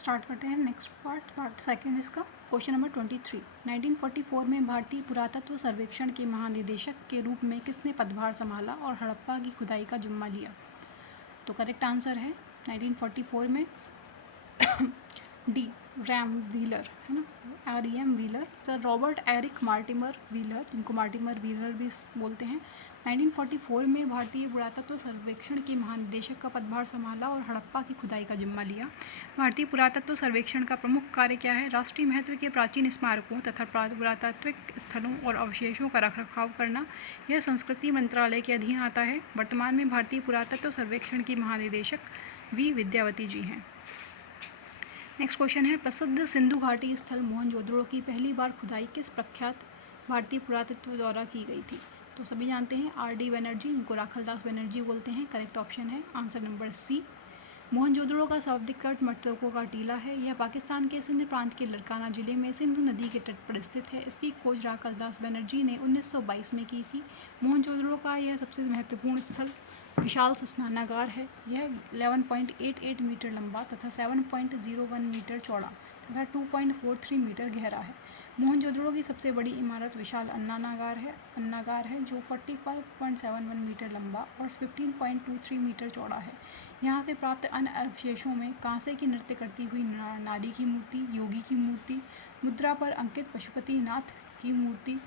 Start करते हैं next part second इसका। क्वेश्चन नंबर 23, 1944 में भारतीय पुरातत्व सर्वेक्षण के महानिदेशक के रूप में किसने पदभार संभाला और हड़प्पा की खुदाई का जिम्मा लिया? तो करेक्ट आंसर है 1944 में डी रैम व्हीलर, है ना, REM Wheeler, sir Robert Eric Mortimer Wheeler, जिनको मार्टिमर व्हीलर भी बोलते हैं, 1944 में भारतीय पुरातत्व सर्वेक्षण के महानिदेशक का पदभार संभाला और हड़प्पा की खुदाई का जिम्मा लिया। भारतीय पुरातत्व सर्वेक्षण का प्रमुख कार्य क्या है? राष्ट्रीय महत्व के प्राचीन स्मारकों तथा पुरातात्विक स्थलों और अवशेषों का रखरखाव करना। यह संस्कृति मंत्रालय के अधीन आता है। वर्तमान में भारतीय पुरातत्व सर्वेक्षण की महानिदेशक वी विद्यावती जी हैं। नेक्स्ट क्वेश्चन है, प्रसिद्ध सिंधु घाटी स्थल मोहनजोदड़ो की पहली बार खुदाई किस प्रख्यात भारतीय पुरातत्व द्वारा की गई थी? तो सभी जानते हैं RD बनर्जी, इनको राखलदास बनर्जी बोलते हैं। करेक्ट ऑप्शन है आंसर नंबर सी। मोहनजोदड़ो का शाब्दिक अर्थ मृतकों का टीला है। यह पाकिस्तान के सिंध प्रांत के लड़काना जिले में सिंधु नदी के तट पर स्थित है। इसकी खोज राखलदास बनर्जी ने 1922 में की थी। मोहनजोदड़ो का यह सबसे महत्वपूर्ण स्थल विशाल स्नानागार है। यह 11.88 मीटर लंबा तथा 7.01 मीटर चौड़ा तथा 2.43 मीटर गहरा है। मोहनजोदड़ो की सबसे बड़ी इमारत विशाल अन्नागार है जो 45.71 मीटर लंबा और 15.23 मीटर चौड़ा है। यहाँ से प्राप्त अन्य अवशेषों में कांसे की नृत्य करती हुई नारी की मूर्ति, योगी की मूर्ति, मुद्रा पर अंकित पशुपतिनाथ की मूर्ति,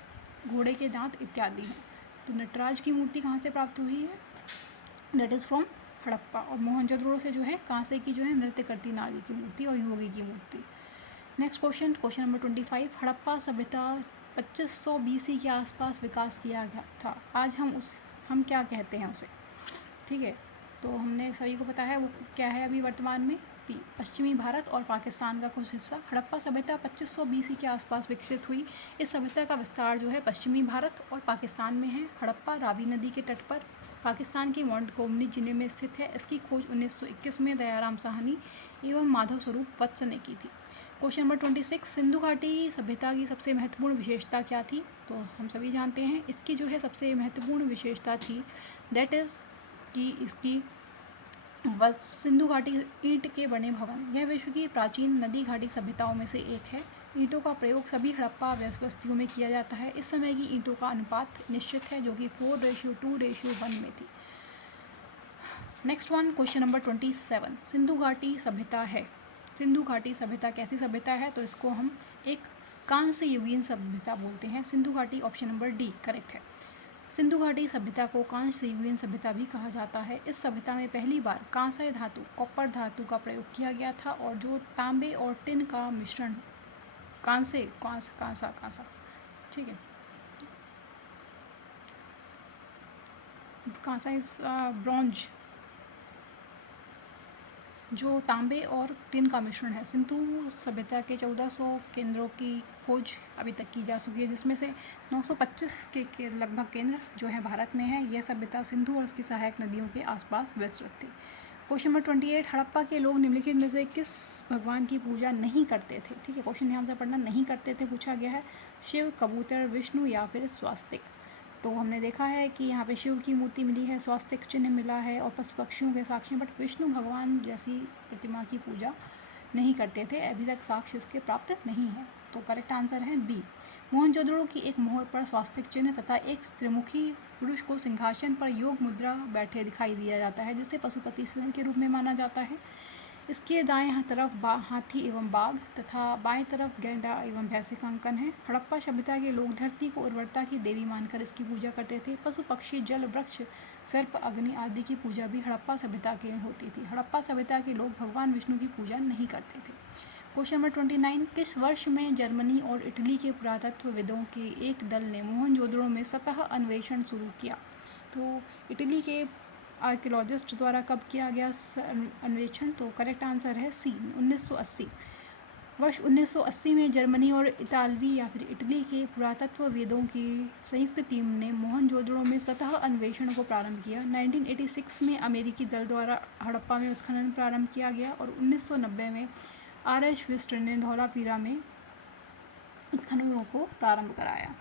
घोड़े के दांत इत्यादि हैं। तो नटराज की मूर्ति कहाँ से प्राप्त हुई है? That is from Harappa. और मोहनजोदड़ो से जो है कांसे की जो है नृत्य करती नारी की मूर्ति और योगी की मूर्ति। नेक्स्ट क्वेश्चन नंबर 25, हड़प्पा सभ्यता 2500 BC के आसपास विकास किया गया था। आज हम क्या कहते हैं उसे? ठीक है, तो हमने सभी को पता है वो क्या है अभी वर्तमान में। पश्चिमी भारत और पाकिस्तान का कुछ हिस्सा। हड़प्पा सभ्यता 2500 BC के आसपास विकसित हुई। इस सभ्यता का विस्तार जो है पश्चिमी भारत और पाकिस्तान में है। हड़प्पा रावी नदी के तट पर पाकिस्तान के मोंटगोमरी जिले में स्थित है। इसकी खोज 1921 में दयाराम साहनी एवं माधव स्वरूप वत्स ने की थी। क्वेश्चन नंबर 26, सिंधु घाटी सभ्यता की सबसे महत्वपूर्ण विशेषता क्या थी? तो हम सभी जानते हैं इसकी जो है सबसे महत्वपूर्ण विशेषता थी दैट इज़ कि इसकी सिंधु घाटी ईंट के बने भवन। यह विश्व की प्राचीन नदी घाटी सभ्यताओं में से एक है। ईंटों का प्रयोग सभी हड़प्पा बस्तियों में किया जाता है। इस समय की ईंटों का अनुपात निश्चित है जो कि 4:2:1 में थी। Next one, question number 27, Sindhu घाटी सभ्यता है। सिंधु घाटी सभ्यता कैसी सभ्यता है? तो इसको हम एक कांस्य युगीन सभ्यता बोलते हैं। सिंधु घाटी ऑप्शन नंबर डी करेक्ट है। सिंधु घाटी सभ्यता को कांस्य युगीन सभ्यता भी कहा जाता है। इस सभ्यता में पहली बार कांस्य धातु कॉपर धातु का प्रयोग किया गया था और जो तांबे और टिन का मिश्रण कांसा ठीक है, कांसा इज ब्रॉन्ज, जो तांबे और टिन का मिश्रण है। सिंधु सभ्यता के 1400 केंद्रों की खोज अभी तक की जा चुकी है, जिसमें से 925 के लगभग केंद्र जो है भारत में है। यह सभ्यता सिंधु और उसकी सहायक नदियों के आसपास विस्तृत थी। क्वेश्चन नंबर 28, हड़प्पा के लोग निम्नलिखित में से किस भगवान की पूजा नहीं करते थे? ठीक है, क्वेश्चन ध्यान से पढ़ना, नहीं करते थे पूछा गया है। शिव, कबूतर, विष्णु या फिर स्वास्तिक। तो हमने देखा है कि यहाँ पे शिव की मूर्ति मिली है, स्वास्तिक चिन्ह मिला है और पशु पक्षियों के साक्ष्य, बट विष्णु भगवान जैसी प्रतिमा की पूजा नहीं करते थे। अभी तक साक्ष्य इसके प्राप्त नहीं है। तो करेक्ट आंसर है बी। मोहनजोदड़ो की एक मोहर पर स्वास्तिक चिन्ह तथा एक त्रिमुखी पुरुष को सिंहासन पर योग मुद्रा बैठे दिखाई दिया जाता है, जिसे पशुपति शिव के रूप में माना जाता है। इसके दाएं तरफ हाथी एवं बाघ तथा बाएं तरफ गैंडा एवं भैंसे का अंकन है। हड़प्पा सभ्यता के लोग धरती को उर्वरता की देवी मानकर इसकी पूजा करते थे। पशु पक्षी, जल, वृक्ष, सर्प, अग्नि आदि की पूजा भी हड़प्पा सभ्यता के होती थी। हड़प्पा सभ्यता के लोग भगवान विष्णु की पूजा नहीं करते थे। क्वेश्चन नंबर 29, किस वर्ष में जर्मनी और इटली के पुरातत्वविदों के एक दल ने मोहनजोदड़ो में सतह अन्वेषण शुरू किया? तो इटली के आर्कियोलॉजिस्ट द्वारा कब किया गया अन्वेषण? तो करेक्ट आंसर है सी, 1980। वर्ष 1980 में जर्मनी और इतालवी या फिर इटली के पुरातत्वविदों की संयुक्त टीम ने मोहनजोदड़ो में सतह अन्वेषण को प्रारंभ किया। 1986 में अमेरिकी दल द्वारा हड़प्पा में उत्खनन प्रारंभ किया गया और 1990 में RS विस्टर ने धौलापीरा में उत्खननों को प्रारंभ कराया।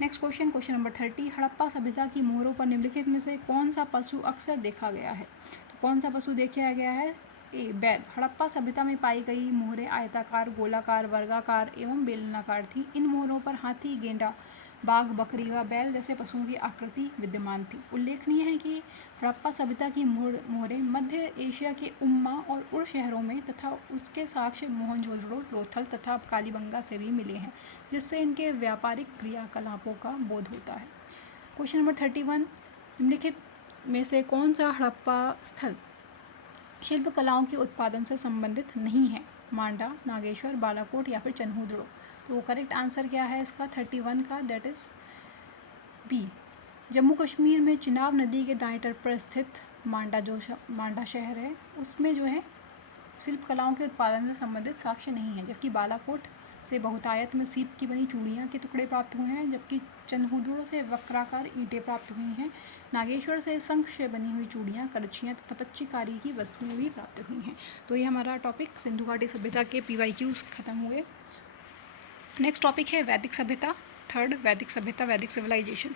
नेक्स्ट क्वेश्चन नंबर 30, हड़प्पा सभ्यता की मोहरों पर निम्नलिखित में से कौन सा पशु अक्सर देखा गया है? तो कौन सा पशु देखा गया है? ए बैल। हड़प्पा सभ्यता में पाई गई मोहरें आयताकार, गोलाकार, वर्गाकार एवं बेलनाकार थी। इन मोहरों पर हाथी, गेंडा, बाघ, बकरी व बैल जैसे पशुओं की आकृति विद्यमान थी। उल्लेखनीय है कि हड़प्पा सभ्यता की मोहरें मध्य एशिया के उम्मा और उर शहरों में तथा उसके साक्ष्य मोहनजोदड़ो, लोथल तथा कालीबंगा से भी मिले हैं, जिससे इनके व्यापारिक क्रियाकलापों का बोध होता है। क्वेश्चन नंबर 31, निम्नलिखित में से कौन सा हड़प्पा स्थल शिल्प कलाओं के उत्पादन से संबंधित नहीं है? मांडा, नागेश्वर, बालाकोट या फिर चन्हूदड़ो। तो करेक्ट आंसर क्या है इसका 31 का? That is B. Jammu Kashmir में चिनाब नदी के दाएं तट पर स्थित मांडा शहर है, उसमें जो है शिल्प कलाओं के उत्पादन से संबंधित साक्ष्य नहीं है। जबकि बालाकोट से बहुतायत में सीप की बनी चूड़ियाँ के टुकड़े प्राप्त हुए हैं, जबकि चन्हूदड़ो से वक्राकार ईंटें प्राप्त हुई हैं। नागेश्वर से शंख से बनी हुई चूड़ियाँ, करछियाँ तथा पच्चीकारी की वस्तुएं भी प्राप्त हुई हैं। तो ये हमारा टॉपिक सिंधु घाटी सभ्यता के PYQs खत्म हुए। नेक्स्ट टॉपिक है वैदिक सभ्यता। थर्ड, वैदिक सभ्यता, वैदिक सिविलाइजेशन।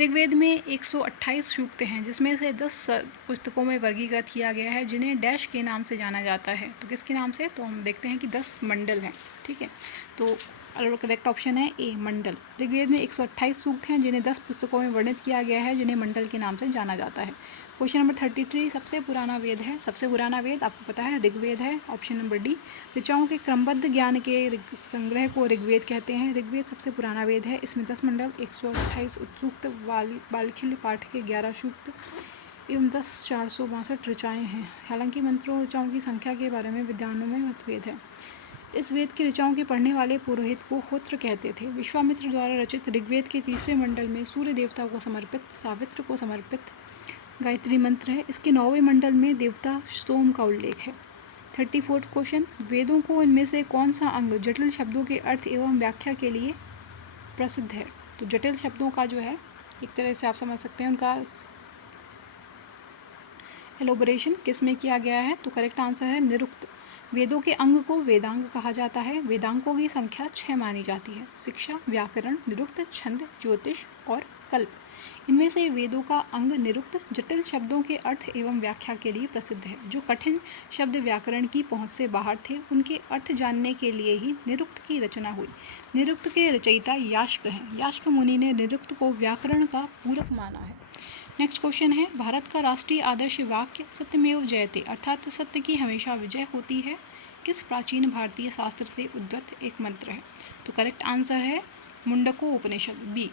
ऋग्वेद में 128 सूक्त हैं, जिसमें से 10 पुस्तकों में वर्गीकृत किया गया है, जिन्हें डैश के नाम से जाना जाता है। तो किसके नाम से? तो हम देखते हैं कि 10 मंडल हैं। ठीक है, तो करेक्ट ऑप्शन है ए, मंडल। ऋग्वेद में 128 सूक्त हैं, जिन्हें 10 पुस्तकों में वर्णित किया गया है, जिन्हें मंडल के नाम से जाना जाता है। क्वेश्चन नंबर 33, सबसे पुराना वेद है। सबसे पुराना वेद आपको पता है ऋग्वेद है, ऑप्शन नंबर डी। ऋचाओं के क्रमबद्ध ज्ञान के संग्रह को ऋग्वेद कहते हैं। ऋग्वेद सबसे पुराना वेद है। इसमें 10 मंडल, 128 सूक्त, बालखिल्य पाठ के 11 सूक्त एवं 10 462 ऋचाएँ हैं। हालांकि मंत्रों ऋचाओं की संख्या के बारे में विद्वानों में मतभेद है। इस वेद की ऋचाओं के पढ़ने वाले पुरोहित को होत्र कहते थे। विश्वामित्र द्वारा रचित ऋग्वेद के तीसरे मंडल में सूर्य देवता को समर्पित, सावित्र को समर्पित गायत्री मंत्र है। इसके 9वें मंडल में देवता सोम का उल्लेख है। 34 क्वेश्चन, वेदों को इनमें से कौन सा अंग जटिल शब्दों के अर्थ एवं व्याख्या के लिए प्रसिद्ध है? तो जटिल शब्दों का जो है एक तरह से आप समझ सकते हैं उनका एलोबरेशन किस में किया गया है? तो करेक्ट आंसर है निरुक्त। वेदों के अंग को वेदांग कहा जाता है। वेदांगों की संख्या 6 मानी जाती है। शिक्षा, व्याकरण, निरुक्त, छंद, ज्योतिष और कल्प। इनमें से वेदों का अंग निरुक्त जटिल शब्दों के अर्थ एवं व्याख्या के लिए प्रसिद्ध है। जो कठिन शब्द व्याकरण की पहुंच से बाहर थे, उनके अर्थ जानने के लिए ही निरुक्त की रचना हुई। निरुक्त के रचयिता यास्क हैं। यास्क मुनि ने निरुक्त को व्याकरण का पूरक माना है। नेक्स्ट क्वेश्चन है, भारत का राष्ट्रीय आदर्श वाक्य सत्यमेव जयते अर्थात सत्य की हमेशा विजय होती है किस प्राचीन भारतीय शास्त्र से उद्गत एक मंत्र है? तो करेक्ट आंसर है मुंडको उपनिषद, बी।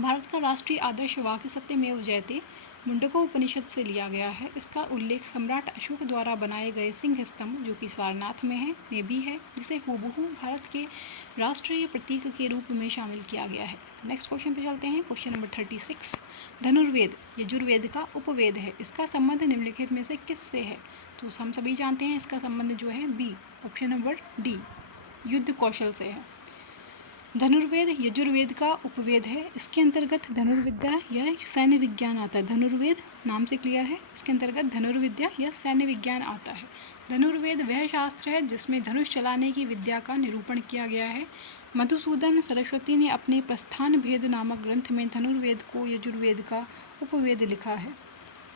भारत का राष्ट्रीय आदर्श वाक्य सत्यमेव जयते मुंडको उपनिषद से लिया गया है। इसका उल्लेख सम्राट अशोक द्वारा बनाए गए सिंह स्तंभ, जो कि सारनाथ में भी है, जिसे हूबहू भारत के राष्ट्रीय प्रतीक के रूप में शामिल किया गया है। नेक्स्ट क्वेश्चन पे चलते हैं। क्वेश्चन नंबर 36, धनुर्वेद यजुर्वेद का उपवेद है। इसका संबंध निम्नलिखित में से किससे है? तो हम सभी जानते हैं इसका संबंध जो है बी, ऑप्शन नंबर डी, युद्ध कौशल से है। धनुर्वेद यजुर्वेद का उपवेद है। इसके अंतर्गत धनुर्विद्या या सैन्य विज्ञान आता है। धनुर्वेद नाम से क्लियर है, इसके अंतर्गत धनुर्विद्या या सैन्य विज्ञान आता है। धनुर्वेद वह शास्त्र है जिसमें धनुष चलाने की विद्या का निरूपण किया गया है। मधुसूदन सरस्वती ने अपने प्रस्थान भेद नामक ग्रंथ में धनुर्वेद को यजुर्वेद का उपवेद लिखा है।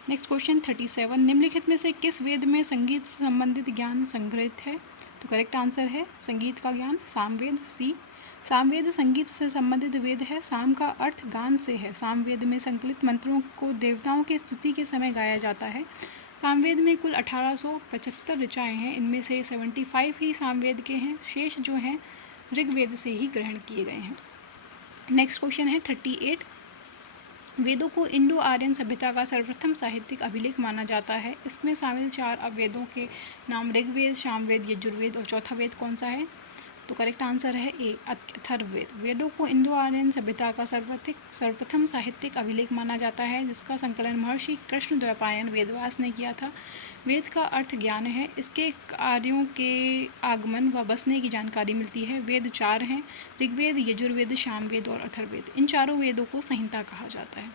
नेक्स्ट क्वेश्चन 37, निम्नलिखित में से किस वेद में संगीत से संबंधित ज्ञान संग्रहित है? तो करेक्ट आंसर है संगीत का ज्ञान, सामवेद, सी। सामवेद संगीत से संबंधित वेद है। साम का अर्थ गान से है। सामवेद में संकलित मंत्रों को देवताओं की स्तुति के समय गाया जाता है। सामवेद में कुल 1875 ऋचाएँ हैं। इनमें से 75 ही सामवेद के हैं, शेष जो हैं ऋग्वेद से ही ग्रहण किए गए हैं। नेक्स्ट क्वेश्चन है 38, वेदों को इंडो आर्यन सभ्यता का सर्वप्रथम साहित्यिक अभिलेख माना जाता है। इसमें शामिल 4 वेदों के नाम ऋग्वेद, सामवेद, यजुर्वेद और चौथा वेद कौन सा है? तो करेक्ट आंसर है ए, अथर्ववेद। वेदों को इंडो आर्यन सभ्यता का सर्वप्रथम साहित्यिक अभिलेख माना जाता है, जिसका संकलन महर्षि कृष्णद्वैपायन वेदव्यास ने किया था। वेद का अर्थ ज्ञान है। इसके कार्यों के आगमन व बसने की जानकारी मिलती है। वेद 4 हैं, ऋग्वेद, यजुर्वेद, सामवेद और अथर्ववेद। इन चारों वेदों को संहिता कहा जाता है।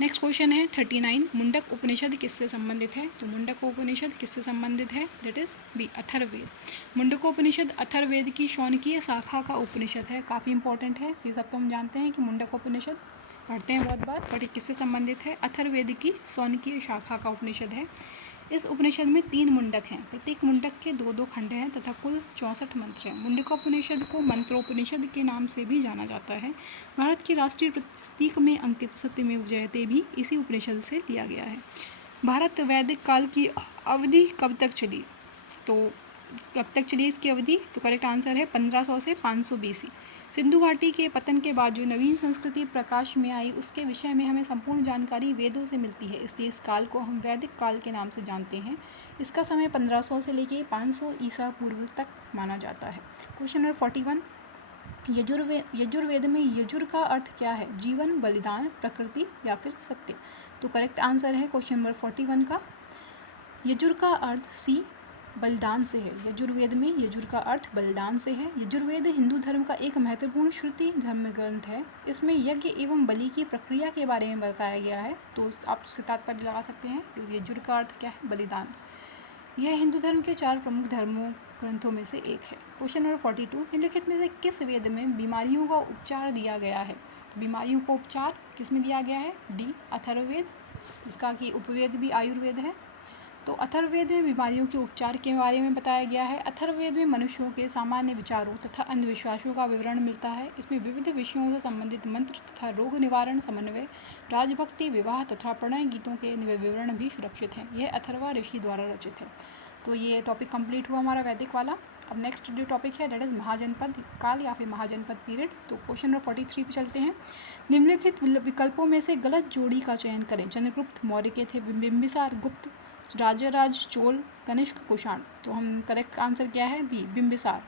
नेक्स्ट क्वेश्चन है 39, मुंडक उपनिषद किससे संबंधित है? तो मुंडक उपनिषद किससे संबंधित है? That is B, Atharvaveda. Mundakopanishad Atharvaveda की शौनकीय शाखा का उपनिषद है। काफ़ी इंपॉर्टेंट है, ये सब तो हम जानते हैं कि मुंडकोपनिषद पढ़ते हैं बहुत बार, बट किससे संबंधित है? अथर्ववेद की शौनकीय शाखा का उपनिषद है। इस उपनिषद में 3 मुंडक हैं। प्रत्येक मुंडक के 2-2 खंड हैं तथा कुल 64 मंत्र हैं। मुंडकोपनिषद को मंत्रोपनिषद के नाम से भी जाना जाता है। भारत की राष्ट्रीय प्रतीक में अंकित सत्यमेव जयते भी इसी उपनिषद से लिया गया है। भारत वैदिक काल की अवधि कब तक चली? तो कब तक चली इसकी अवधि? तो करेक्ट आंसर है 1500 से 500 BC। सिंधु घाटी के पतन के बाद जो नवीन संस्कृति प्रकाश में आई उसके विषय में हमें संपूर्ण जानकारी वेदों से मिलती है, इसलिए इस काल को हम वैदिक काल के नाम से जानते हैं। इसका समय 1500 से लेके 500 ईसा पूर्व तक माना जाता है। क्वेश्चन नंबर 41, यजुर्वेद में यजुर का अर्थ क्या है? जीवन, बलिदान, प्रकृति या फिर सत्य? तो करेक्ट आंसर है क्वेश्चन नंबर 41 का यजुर का अर्थ सी बलिदान से है। यजुर्वेद में यजुर का अर्थ बलिदान से है। यजुर्वेद हिंदू धर्म का एक महत्वपूर्ण श्रुति धर्म ग्रंथ है। इसमें यज्ञ एवं बलि की प्रक्रिया के बारे में बताया गया है। तो आप उससे तात्पर्य लगा सकते हैं कि यजुर का अर्थ क्या है? बलिदान। यह हिंदू धर्म के 4 प्रमुख धर्मों ग्रंथों में से एक है। क्वेश्चन नंबर 42, निम्नलिखित में से किस वेद में बीमारियों का उपचार दिया गया है? बीमारियों को उपचार किस में दिया गया है? डी अथर्ववेद, जिसका कि उपवेद भी आयुर्वेद है। तो अथर्ववेद में बीमारियों के उपचार के बारे में बताया गया है। अथर्ववेद में मनुष्यों के सामान्य विचारों तथा अंधविश्वासों का विवरण मिलता है। इसमें विविध विषयों से संबंधित मंत्र तथा रोग निवारण, समन्वय, राजभक्ति, विवाह तथा प्रणय गीतों के विवरण भी सुरक्षित हैं। यह अथर्वा ऋषि द्वारा रचित है। तो ये टॉपिक कंप्लीट हुआ हमारा वैदिक वाला। अब नेक्स्ट जो टॉपिक है दैट इज़ महाजनपद काल या फिर महाजनपद पीरियड। तो क्वेश्चन नंबर 43 पे चलते हैं। निम्नलिखित विकल्पों में से गलत जोड़ी का चयन करें। चंद्रगुप्त मौर्य के थे, बिंबिसार गुप्त, राजराज चोल, कनिष्क कुषाण। तो हम करेक्ट आंसर क्या है? बी बिंबिसार।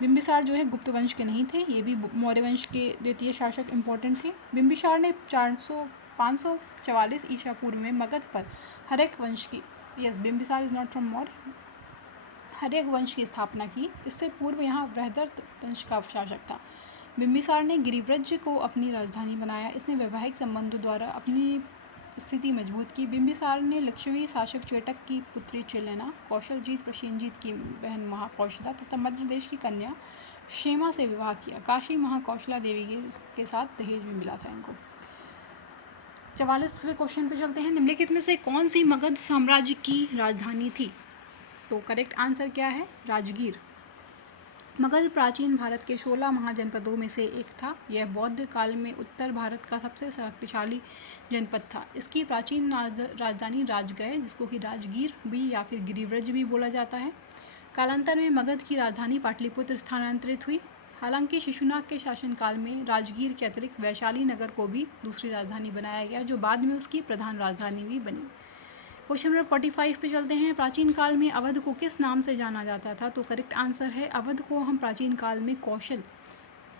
बिंबिसार जो है गुप्त वंश के नहीं थे, ये भी मौर्य वंश के द्वितीय शासक इंपॉर्टेंट थे। बिंबिसार ने 544 ईसा पूर्व में मगध पर हरेक वंश की Bimbisara is not from Maurya, हरेक वंश की स्थापना की। इससे पूर्व यहाँ बृहदर्थ वंश का शासक था। बिंबिसार ने गिरिव्रज को अपनी राजधानी बनाया। इसने वैवाहिक संबंधों द्वारा अपनी स्थिति मजबूत की। बिंबिसार ने लक्षवी शासक चेटक की पुत्री चिलेना, कौशलजीत प्रसेनजीत की बहन महाकौशला तथा मध्य प्रदेश की कन्या क्षेमा से विवाह किया। काशी महाकौशला देवी के साथ दहेज में मिला था इनको। 44वें क्वेश्चन पे चलते हैं। निम्नलिखित में से कौन सी मगध साम्राज्य की राजधानी थी? तो करेक्ट आंसर क्या है? राजगीर। मगध प्राचीन भारत के 16 महाजनपदों में से एक था। यह बौद्ध काल में उत्तर भारत का सबसे शक्तिशाली जनपद था। इसकी प्राचीन राजधानी राजगृह, जिसको कि राजगीर भी या फिर गिरिव्रज भी बोला जाता है। कालांतर में मगध की राजधानी पाटलिपुत्र स्थानांतरित हुई। हालांकि शिशुनाग के शासनकाल में राजगीर के अतिरिक्त वैशाली नगर को भी दूसरी राजधानी बनाया गया, जो बाद में उसकी प्रधान राजधानी भी बनी। क्वेश्चन नंबर 45 पे चलते हैं। प्राचीन काल में अवध को किस नाम से जाना जाता था? तो करेक्ट आंसर है अवध को हम प्राचीन काल में कौशल।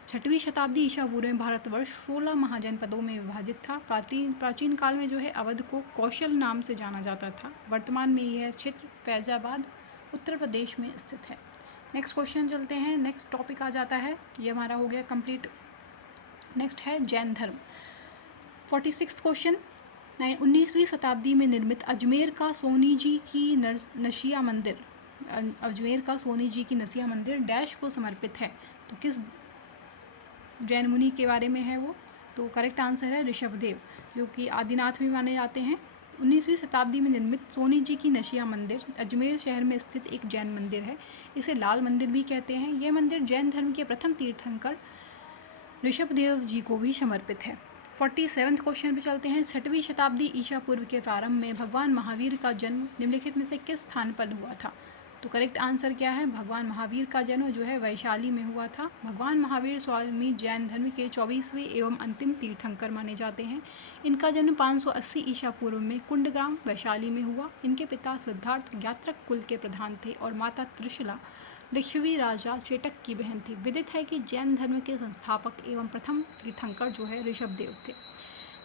6वीं शताब्दी ईसा पूर्व में भारतवर्ष 16 महाजनपदों में विभाजित था। प्राचीन काल में जो है अवध को कौशल नाम से जाना जाता था। वर्तमान में यह क्षेत्र फैजाबाद उत्तर प्रदेश में स्थित है। नेक्स्ट क्वेश्चन चलते हैं। नेक्स्ट टॉपिक आ जाता है, ये हमारा हो गया कंप्लीट। नेक्स्ट है जैन धर्म। 46 क्वेश्चन। 19वीं शताब्दी में निर्मित अजमेर का सोनी जी की नशिया मंदिर, अजमेर का सोनी जी की नसिया मंदिर डैश को समर्पित है? तो किस जैन मुनि के बारे में है वो? तो करेक्ट आंसर है ऋषभदेव, जो कि आदिनाथ भी माने जाते हैं। 19वीं शताब्दी में निर्मित सोनी जी की नशिया मंदिर अजमेर शहर में स्थित एक जैन मंदिर है। इसे लाल मंदिर भी कहते हैं। यह मंदिर जैन धर्म के प्रथम तीर्थंकर ऋषभदेव जी को भी समर्पित है। 47वें क्वेश्चन पे चलते हैं। 6वीं शताब्दी ईसा पूर्व के प्रारंभ में भगवान महावीर का जन्म निम्नलिखित में से किस स्थान पर हुआ था? तो करेक्ट आंसर क्या है? भगवान महावीर का जन्म जो है वैशाली में हुआ था। भगवान महावीर स्वामी जैन धर्म के 24वें एवं अंतिम तीर्थंकर माने जाते हैं। इनका जन्म 580 ईसा पूर्व में कुंडग्राम वैशाली में हुआ। इनके पिता सिद्धार्थ यात्रक कुल के प्रधान थे और माता त्रिशला लिच्छवी राजा चेटक की बहन थी। विदित है कि जैन धर्म के संस्थापक एवं प्रथम तीर्थंकर जो है ऋषभदेव थे।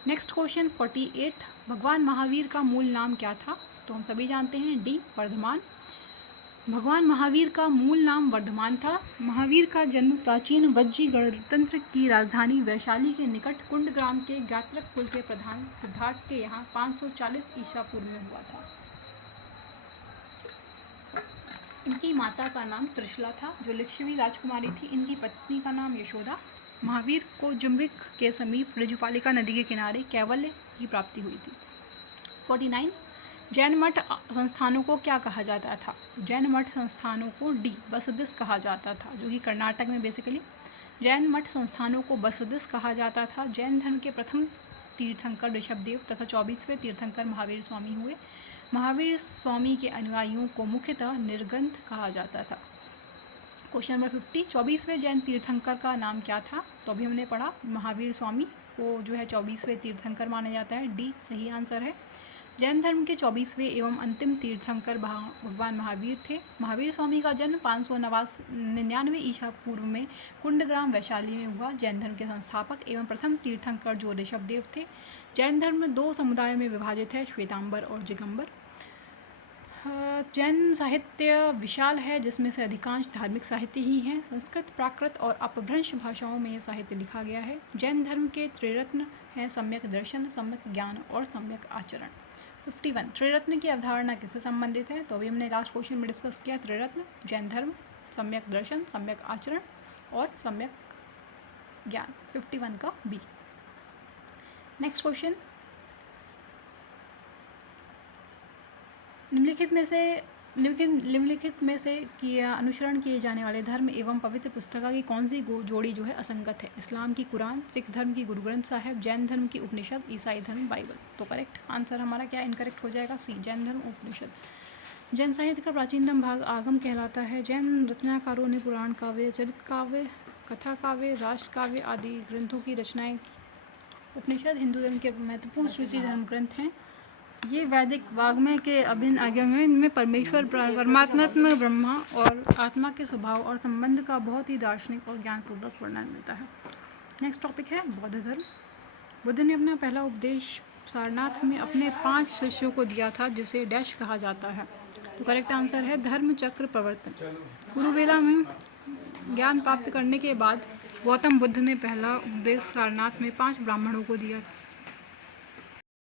Next question 48। भगवान महावीर का मूल नाम क्या था? तो हम सभी जानते हैं डी वर्धमान। भगवान महावीर का मूल नाम वर्धमान था। महावीर का जन्म प्राचीन वज्जी गणतंत्र की राजधानी वैशाली के निकट कुंडग्राम के यात्रक कुल के प्रधान सिद्धार्थ के यहाँ 540 ईसा पूर्व में हुआ था। इनकी माता का नाम त्रिशला था, जो लिच्छवी राजकुमारी थी। इनकी पत्नी का नाम यशोदा। महावीर को जुम्बिक के समीप ऋजुपालिका नदी के किनारे कैवल्य की प्राप्ति हुई थी। 49। जैन मठ संस्थानों को क्या कहा जाता था? जैन मठ संस्थानों को बसदिस कहा जाता था, जो कि कर्नाटक में बेसिकली। जैन मठ संस्थानों को बसदिस कहा जाता था। जैन धर्म के प्रथम तीर्थंकर ऋषभदेव तथा 24वें तीर्थंकर महावीर स्वामी हुए। महावीर स्वामी के अनुयायियों को मुख्यतः निर्ग्रंथ कहा जाता था। क्वेश्चन नंबर 50, 24वें जैन तीर्थंकर का नाम क्या था? तो अभी हमने पढ़ा, महावीर स्वामी को जो है 24वें तीर्थंकर माना जाता है। डी सही आंसर है। जैन धर्म के 24वें एवं अंतिम तीर्थंकर भगवान महावीर थे। महावीर स्वामी का जन्म 599 ईसा पूर्व में कुंडग्राम वैशाली में हुआ। जैन धर्म के संस्थापक एवं प्रथम तीर्थंकर जो ऋषभदेव थे। जैन धर्म 2 समुदायों में विभाजित है, श्वेतांबर और दिगंबर। जैन साहित्य विशाल है, जिसमें से अधिकांश धार्मिक साहित्य ही हैं। संस्कृत, प्राकृत और अपभ्रंश भाषाओं में यह साहित्य लिखा गया है। जैन धर्म के त्रिरत्न हैं सम्यक दर्शन, सम्यक ज्ञान और सम्यक आचरण। 51, त्रिरत्न की अवधारणा किससे संबंधित है? तो अभी हमने लास्ट क्वेश्चन में डिस्कस किया, त्रिरत्न जैन धर्म, सम्यक दर्शन, सम्यक आचरण और सम्यक ज्ञान। 51 का बी। नेक्स्ट क्वेश्चन, निम्नलिखित में से अनुसरण किए जाने वाले धर्म एवं पवित्र पुस्तका की कौन सी जोड़ी जो है असंगत है? इस्लाम की कुरान, सिख धर्म की गुरु ग्रंथ साहिब, जैन धर्म की उपनिषद, ईसाई धर्म बाइबल। तो करेक्ट आंसर हमारा क्या इनकरेक्ट हो जाएगा? सी, जैन धर्म उपनिषद। जैन साहित्य का प्राचीनतम भाग आगम कहलाता है। जैन रचनाकारों ने पुराण काव्य, चरित काव्य, कथा काव्य, राष्ट्र काव्य आदि ग्रंथों की रचनाएं। उपनिषद हिंदू धर्म के महत्वपूर्ण श्रुति धर्म ग्रंथ हैं। ये वैदिक वाग्मय के अभिन्न आज्ञा हैं। इनमें परमेश्वर, परमात्मा, ब्रह्मा और आत्मा के स्वभाव और संबंध का बहुत ही दार्शनिक और ज्ञानपूर्वक वर्णन मिलता है। नेक्स्ट टॉपिक है बौद्ध धर्म। बुद्ध ने अपना पहला उपदेश सारनाथ में अपने 5 शिष्यों को दिया था, जिसे डैश कहा जाता है। तो करेक्ट आंसर है धर्म चक्र प्रवर्तन। कुरुवेला में ज्ञान प्राप्त करने के बाद गौतम बुद्ध ने पहला उपदेश सारनाथ में 5 ब्राह्मणों को दिया था।